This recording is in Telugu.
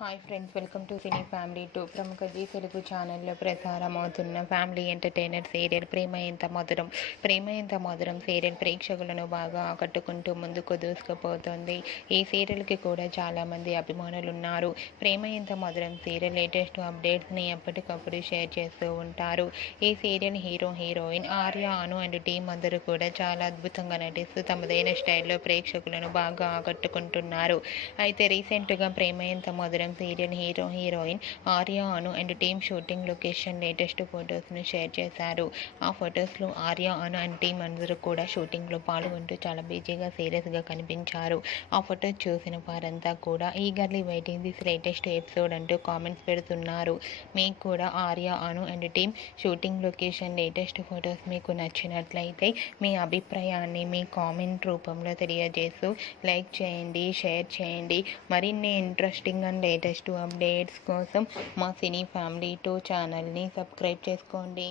Hi friends, welcome to cine family 2. ప్రముఖ జీ తెలుగు ఛానల్లో ప్రసారమవుతున్న ఫ్యామిలీ ఎంటర్టైనర్ సీరియల్ ప్రేమ ఎంత మధురం సీరియల్ ప్రేక్షకులను బాగా ఆకట్టుకుంటూ ముందుకు దూసుకుపోతుంది. ఈ సీరియల్కి కూడా చాలామంది అభిమానులు ఉన్నారు. ప్రేమ ఎంత మధురం సీరియల్ లేటెస్ట్ అప్డేట్స్ని ఎప్పటికప్పుడు షేర్ చేస్తూ ఉంటారు. ఈ serial heroine Arya, Anu and team అందరూ కూడా చాలా అద్భుతంగా నటిస్తూ తమదైన స్టైల్లో ప్రేక్షకులను బాగా ఆకట్టుకుంటున్నారు. అయితే రీసెంట్గా Prema Entha Madhuram serial heroine Arya, Anu and team shooting location latest ఫొటోస్ను షేర్ చేశారు. ఆ ఫొటోస్లో ఆర్య, అను అండ్ టీమ్ అందరూ కూడా షూటింగ్లో పాల్గొంటూ చాలా బిజీగా సీరియస్గా కనిపించారు. ఆ ఫొటోస్ చూసిన వారంతా కూడా eagerly waiting this latest episode అంటూ కామెంట్స్ పెడుతున్నారు. మీకు కూడా Arya, Anu and team shooting location latest photos మీకు నచ్చినట్లయితే మీ అభిప్రాయాన్ని మీ కామెంట్ రూపంలో తెలియజేస్తూ లైక్ చేయండి, షేర్ చేయండి. మరిన్ని ఇంట్రెస్టింగ్ అండ్ లేటెస్ట్ అప్డేట్స్ కోసం మా సినీ ఫ్యామిలీ 2 ఛానల్ని సబ్స్క్రైబ్ చేసుకోండి.